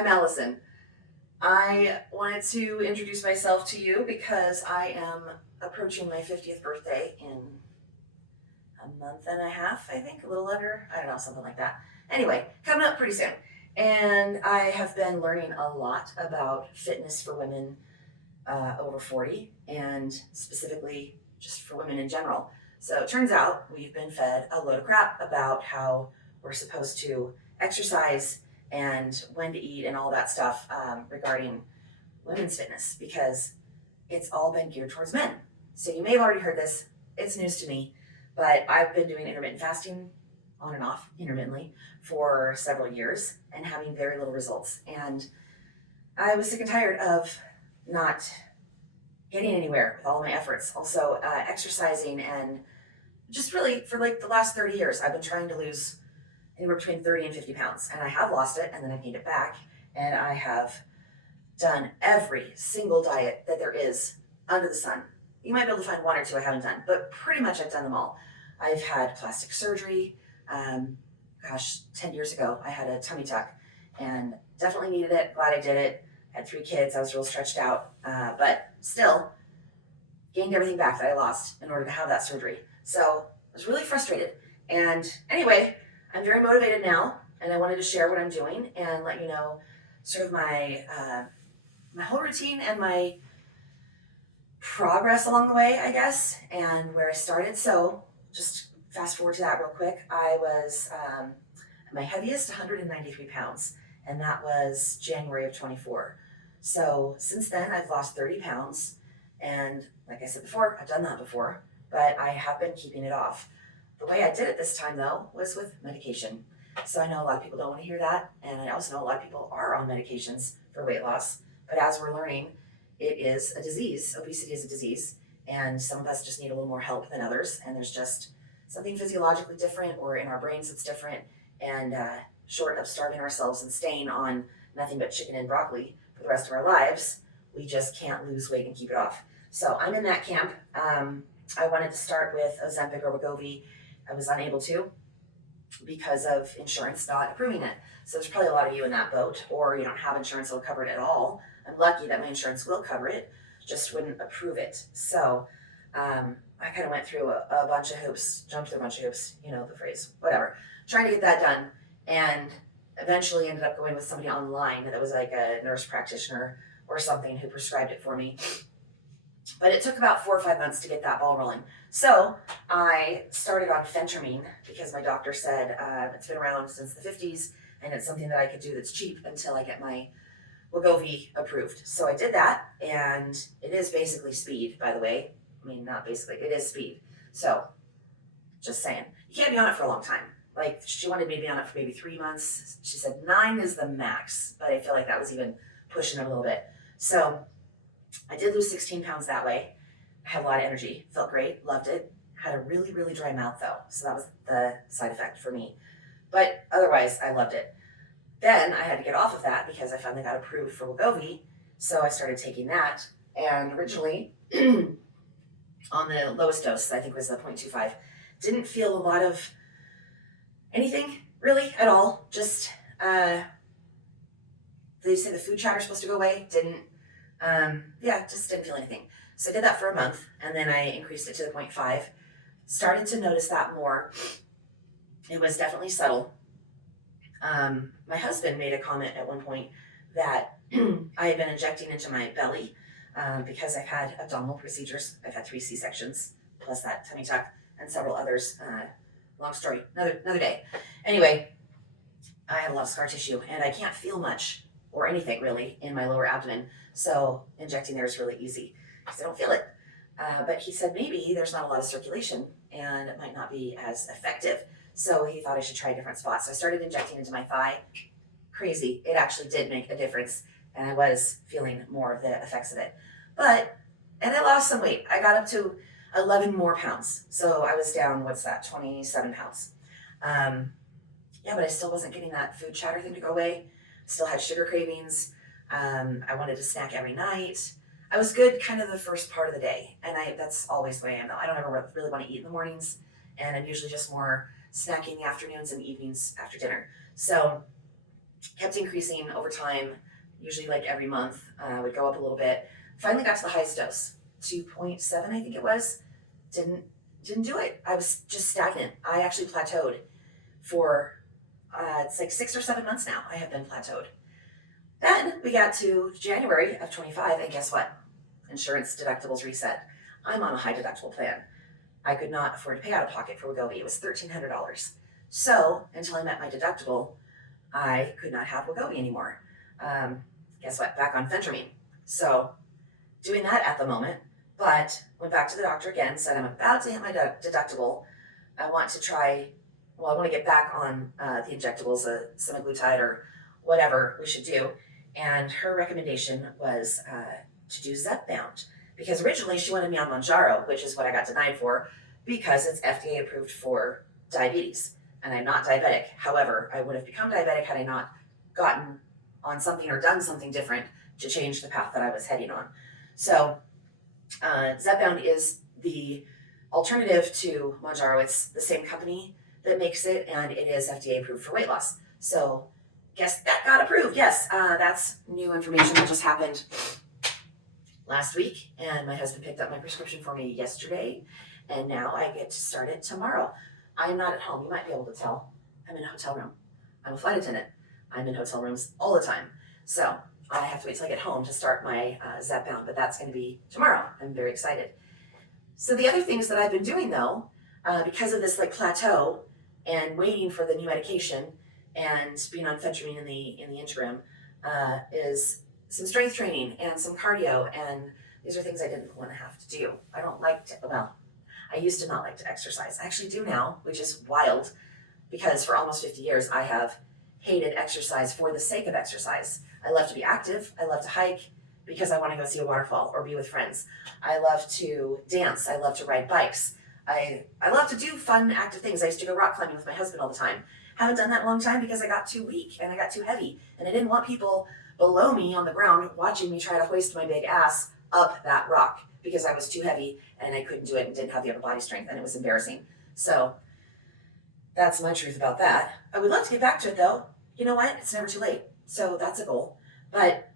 I'm Allison. I wanted to introduce myself to you because I am approaching my 50th birthday in a month and a half, I think, a little under, I don't know, something like that. Anyway, coming up pretty soon. And I have been learning a lot about fitness for women over 40 and specifically just for women in general. So it turns out we've been fed a load of crap about how we're supposed to exercise and when to eat and all that stuff regarding women's fitness because it's all been geared towards men. So you may have already heard this. It's news to me, but I've been doing intermittent fasting on and off intermittently for several years and having very little results. And I was sick and tired of not getting anywhere with all of my efforts. Also, exercising and just really for like the last 30 years, I've been trying to lose anywhere between 30 and 50 pounds. And I have lost it and then I've gained it back. And I have done every single diet that there is under the sun. You might be able to find one or two I haven't done, but pretty much I've done them all. I've had plastic surgery. 10 years ago, I had a tummy tuck and definitely needed it. Glad I did it. Had 3 kids. I was real stretched out, but still gained everything back that I lost in order to have that surgery. So I was really frustrated. And anyway, I'm very motivated now, and I wanted to share what I'm doing and let you know sort of my whole routine and my progress along the way, I guess, and where I started. So just fast forward to that real quick. I was at my heaviest 193 pounds, and that was January of 24. So since then, I've lost 30 pounds. And like I said before, I've done that before, but I have been keeping it off. The way I did it this time, though, was with medication. So I know a lot of people don't want to hear that. And I also know a lot of people are on medications for weight loss. But as we're learning, it is a disease. Obesity is a disease. And some of us just need a little more help than others. And there's just something physiologically different or in our brains that's different. And short of starving ourselves and staying on nothing but chicken and broccoli for the rest of our lives, we just can't lose weight and keep it off. So I'm in that camp. I wanted to start with Ozempic or Wegovy. I was unable to because of insurance not approving it. So there's probably a lot of you in that boat, or you don't have insurance that'll cover it at all. I'm lucky that my insurance will cover it, just wouldn't approve it. So I kind of went through a bunch of hoops, jumped through a bunch of hoops, you know the phrase, whatever, trying to get that done. And eventually ended up going with somebody online that was like a nurse practitioner or something who prescribed it for me. But it took about 4 or 5 months to get that ball rolling. So I started on phentermine because my doctor said it's been around since the 50s and it's something that I could do that's cheap until I get my Wegovy approved. So I did that, and it is basically speed, by the way. I mean, not basically, it is speed. So just saying, you can't be on it for a long time. Like, she wanted me to be on it for maybe 3 months. She said 9 is the max, but I feel like that was even pushing it a little bit. So I did lose 16 pounds that way. I had a lot of energy, felt great, loved it. Had a really, really dry mouth though. So that was the side effect for me. But otherwise, I loved it. Then I had to get off of that because I finally got approved for Wegovy. So I started taking that. And originally, on the lowest dose, I think was the 0.25, didn't feel a lot of anything really at all. Just, they say the food chatter's supposed to go away. Didn't. Just didn't feel anything. So I did that for a month, and then I increased it to the 0.5. Started to notice that more. It was definitely subtle. My husband made a comment at one point that I had been injecting into my belly because I've had abdominal procedures. I've had 3 C-sections, plus that tummy tuck, and several others. Long story, another day. Anyway, I had a lot of scar tissue, and I can't feel much or anything really in my lower abdomen. So injecting there is really easy because I don't feel it. But he said maybe there's not a lot of circulation and it might not be as effective. So he thought I should try a different spot. So I started injecting into my thigh. Crazy. It actually did make a difference. And I was feeling more of the effects of it. And I lost some weight. I got up to 11 more pounds. So I was down, 27 pounds. But I still wasn't getting that food chatter thing to go away. Still had sugar cravings. I wanted to snack every night. I was good kind of the first part of the day. And that's always the way I am though. I don't ever really want to eat in the mornings. And I'm usually just more snacking in the afternoons and evenings after dinner. So kept increasing over time, usually like every month, would go up a little bit. Finally got to the highest dose, 2.7, I think it was. Didn't do it. I was just stagnant. I actually plateaued for it's like 6 or 7 months now. I have been plateaued. Then we got to January of 25, and guess what? Insurance deductibles reset. I'm on a high deductible plan. I could not afford to pay out of pocket for Wegovy. It was $1,300. So until I met my deductible, I could not have Wegovy anymore. Guess what? Back on phentermine. So doing that at the moment, but went back to the doctor again, said I'm about to hit my deductible. I want to try, I want to get back on the injectables, semaglutide or whatever we should do. And her recommendation was to do Zepbound, because originally she wanted me on Mounjaro, which is what I got denied for because it's FDA approved for diabetes. And I'm not diabetic. However, I would have become diabetic had I not gotten on something or done something different to change the path that I was heading on. So Zepbound is the alternative to Mounjaro. It's the same company that makes it, and it is FDA approved for weight loss. So guess that got approved. Yes, that's new information that just happened last week, and my husband picked up my prescription for me yesterday, and now I get to start it tomorrow. I'm not at home. You might be able to tell. I'm in a hotel room. I'm a flight attendant. I'm in hotel rooms all the time. So I have to wait till I get home to start my Zepbound, but that's going to be tomorrow. I'm very excited. So the other things that I've been doing though, because of this like plateau and waiting for the new medication and being on phentermine in the interim, is some strength training and some cardio. And these are things I didn't want to have to do. I don't like to, well, I used to not like to exercise. I actually do now, which is wild because for almost 50 years, I have hated exercise for the sake of exercise. I love to be active. I love to hike because I want to go see a waterfall or be with friends. I love to dance. I love to ride bikes. I love to do fun, active things. I used to go rock climbing with my husband all the time. Haven't done that in a long time because I got too weak and I got too heavy. And I didn't want people below me on the ground watching me try to hoist my big ass up that rock because I was too heavy and I couldn't do it and didn't have the upper body strength, and it was embarrassing. So that's my truth about that. I would love to get back to it though. You know what? It's never too late. So that's a goal. But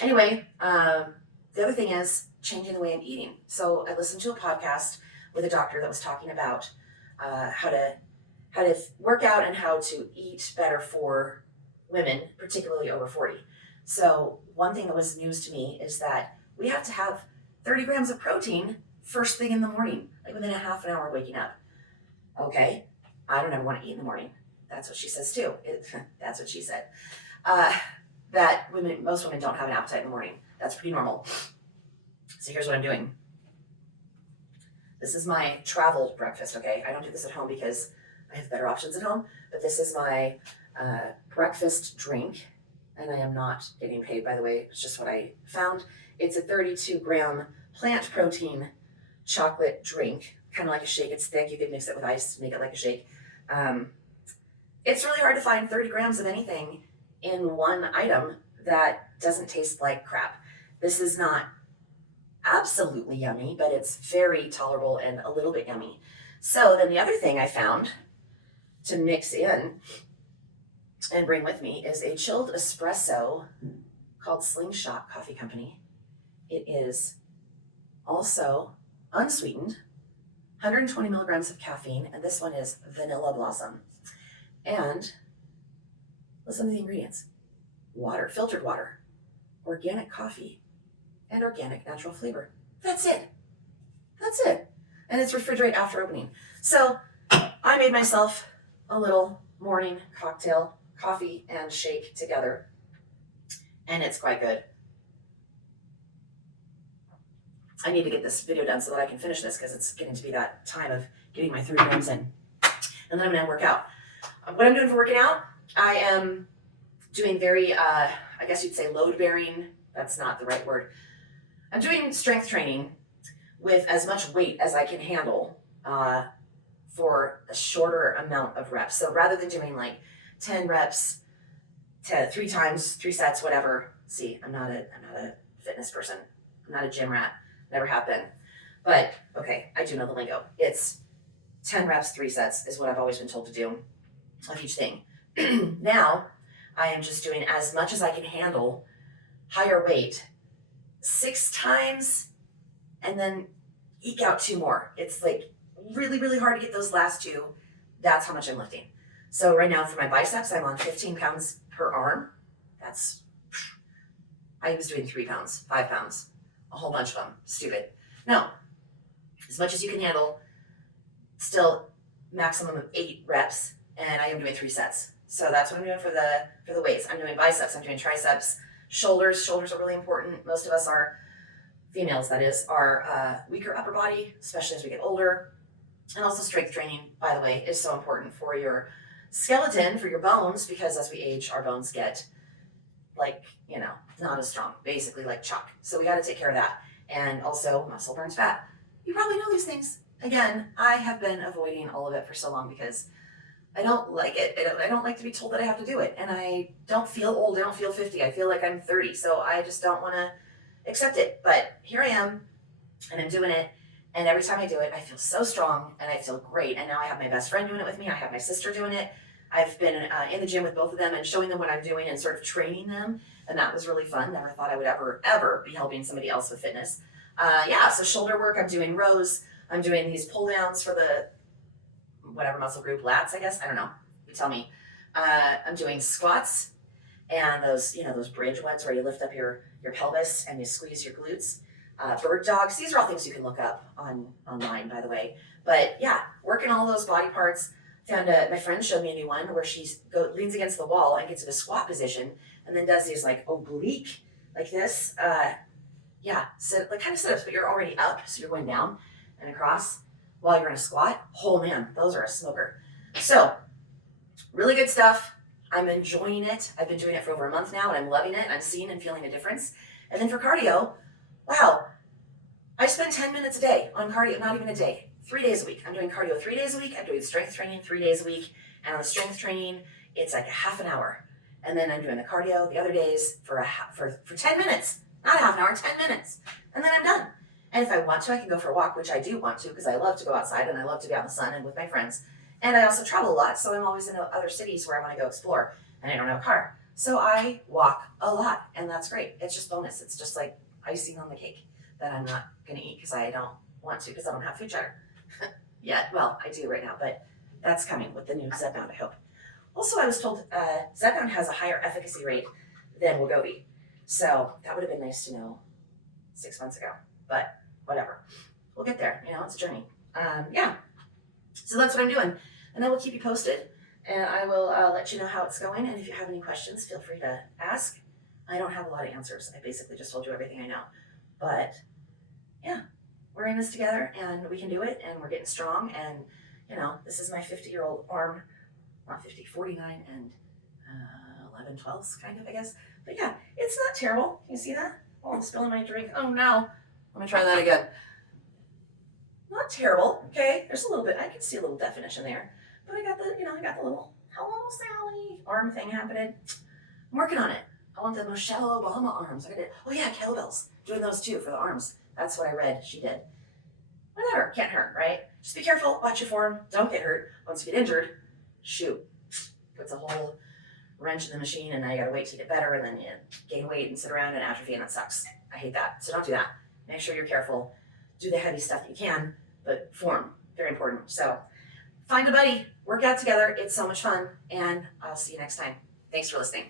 anyway, the other thing is changing the way I'm eating. So I listened to a podcast with a doctor that was talking about how to work out and how to eat better for women, particularly over 40. So one thing that was news to me is that we have to have 30 grams of protein first thing in the morning, like within a half an hour of waking up. Okay, I don't ever want to eat in the morning. That's what she says too. That's what she said. That most women don't have an appetite in the morning. That's pretty normal. So here's what I'm doing. This is my travel breakfast, okay? I don't do this at home because I have better options at home, but this is my breakfast drink, and I am not getting paid, by the way. It's just what I found. It's a 32-gram plant protein chocolate drink, kind of like a shake. It's thick. You could mix it with ice to make it like a shake. It's really hard to find 30 grams of anything in one item that doesn't taste like crap. This is not absolutely yummy, but it's very tolerable and a little bit yummy. So then the other thing I found to mix in and bring with me is a chilled espresso called Slingshot Coffee Company. It is also unsweetened, 120 milligrams of caffeine, and this one is vanilla blossom. And listen to the ingredients: water, filtered water, organic coffee, and organic natural flavor. That's it. That's it. And it's refrigerate after opening. So I made myself a little morning cocktail, coffee and shake together, and it's quite good. I need to get this video done so that I can finish this because it's getting to be that time of getting my 30 grams in. And then I'm going to work out. What I'm doing for working out, I am doing very, I guess you'd say load bearing. That's not the right word. I'm doing strength training with as much weight as I can handle for a shorter amount of reps. So rather than doing like 10 reps to 3 times, 3 sets, whatever. See, I'm not a fitness person. I'm not a gym rat. Never have been. But okay, I do know the lingo. It's 10 reps, 3 sets is what I've always been told to do of each thing. Now, I am just doing as much as I can handle, higher weight, 6 times, and then eke out 2 more. It's like really, really hard to get those last 2. That's how much I'm lifting. So right now for my biceps, I'm on 15 pounds per arm. I was doing 3 pounds, 5 pounds, a whole bunch of them. Stupid. No, as much as you can handle, still maximum of 8 reps, and I am doing 3 sets. So that's what I'm doing for the weights. I'm doing biceps, I'm doing triceps, shoulders. Shoulders are really important. Most of us are, females that is, are weaker upper body, especially as we get older. And also strength training, by the way, is so important for your skeleton, for your bones, because as we age, our bones get like, not as strong, basically like chalk. So we got to take care of that. And also muscle burns fat. You probably know these things. Again, I have been avoiding all of it for so long because I don't like it. I don't like to be told that I have to do it. And I don't feel old. I don't feel 50. I feel like I'm 30. So I just don't want to accept it. But here I am, and I'm doing it. And every time I do it, I feel so strong and I feel great. And now I have my best friend doing it with me. I have my sister doing it. I've been in the gym with both of them and showing them what I'm doing and sort of training them. And that was really fun. Never thought I would ever be helping somebody else with fitness. So shoulder work, I'm doing rows. I'm doing these pull downs for the whatever muscle group, lats, I guess. I don't know. You tell me. I'm doing squats and those bridge ones where you lift up your pelvis and you squeeze your glutes. Bird dogs. These are all things you can look up online, by the way. But yeah, working all those body parts. Found my friend showed me a new one where she leans against the wall and gets in a squat position and then does these like oblique, like this. So like kind of sit-ups, but you're already up, so you're going down and across while you're in a squat. Oh man, those are a smoker. So really good stuff. I'm enjoying it. I've been doing it for over a month now and I'm loving it. I'm seeing and feeling a difference. And then for cardio, wow, I spend 10 minutes a day on cardio, not even a day, 3 days a week. I'm doing cardio 3 days a week. I'm doing strength training 3 days a week. And on the strength training, it's like a half an hour. And then I'm doing the cardio the other days for 10 minutes, not a half an hour, 10 minutes. And then I'm done. And if I want to, I can go for a walk, which I do want to because I love to go outside and I love to be out in the sun and with my friends. And I also travel a lot, so I'm always in other cities where I want to go explore and I don't have a car. So I walk a lot and that's great. It's just bonus. It's just like icing on the cake that I'm not going to eat because I don't want to because I don't have food cheddar yet. Well, I do right now, but that's coming with the new Zepbound, I hope. Also, I was told Zepbound has a higher efficacy rate than Wegovy. So that would have been nice to know 6 months ago, but whatever. We'll get there. It's a journey. So that's what I'm doing. And then we'll keep you posted and I will let you know how it's going. And if you have any questions, feel free to ask. I don't have a lot of answers. I basically just told you everything I know. But yeah, we're in this together and we can do it and we're getting strong. And, this is my 50-year-old arm, not 50, 49 and 11 twelfths kind of, I guess. But yeah, it's not terrible. Can you see that? Oh, I'm spilling my drink. Oh no. Let me try that again. Not terrible. Okay. There's a little bit, I can see a little definition there. But I got the little hello Sally arm thing happening. I'm working on it. I want the Michelle Obama arms. Oh yeah, kettlebells. Doing those too for the arms. That's what I read she did. Whatever, can't hurt, right? Just be careful, watch your form, don't get hurt. Once you get injured, shoot. Puts a whole wrench in the machine and now you gotta wait till you get better and then you gain weight and sit around and atrophy and that sucks. I hate that. So don't do that. Make sure you're careful. Do the heavy stuff you can, but form, very important. So find a buddy, work out together. It's so much fun and I'll see you next time. Thanks for listening.